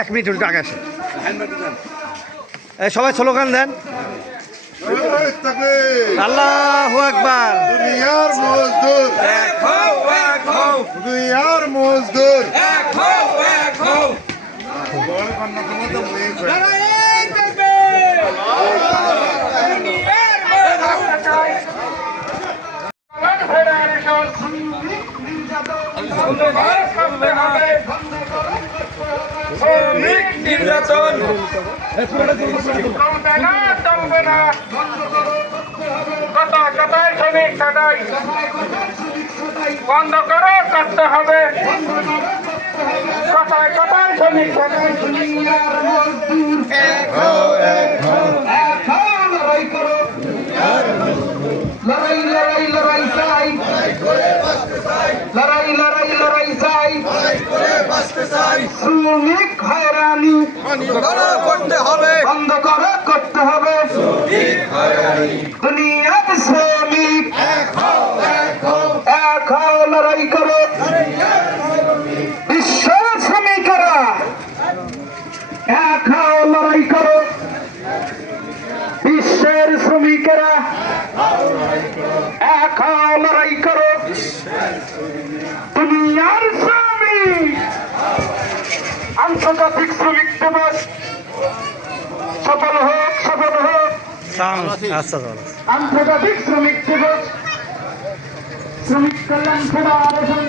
1 minute একটু আগে আসেন। সবাই স্লোগান দেন। আল্লাহু আকবার। দুনিয়ার মজদুর এক হও, এক হও, দুনিয়ার মজদুর এক হও, এক হও। নারায়ে তাকবীর। দুনিয়ার শ্রমিক নির্যাতন চলবে না। কথায় কথায় শ্রমিক ছাঁটাই বন্ধ করে করতে হবে। কথায় কথায় শ্রমিক ছাঁটাই লড়াই লড়াই লড়াই চাই, লড়াই লড়াই লড়াই চাই, শ্রমিক হয়রানি করতে হবে, বন্ধ করে করতে হবে। দুনিয়ার শ্রমিক এক হও, লড়াই করো। বিশ্বের শ্রমিকেরা এক হও, লড়াই করো। বিশ্বের শ্রমিকেরা এক হও, লড়াই করো। দুনিয়ার শ্রমিক আন্তর্জাতিক শ্রমিক দিবস সফল হোক, সফল হোক। আচ্ছা আন্তর্জাতিক শ্রমিক দিবস শ্রমিক কল্যাণ ফেডারেশন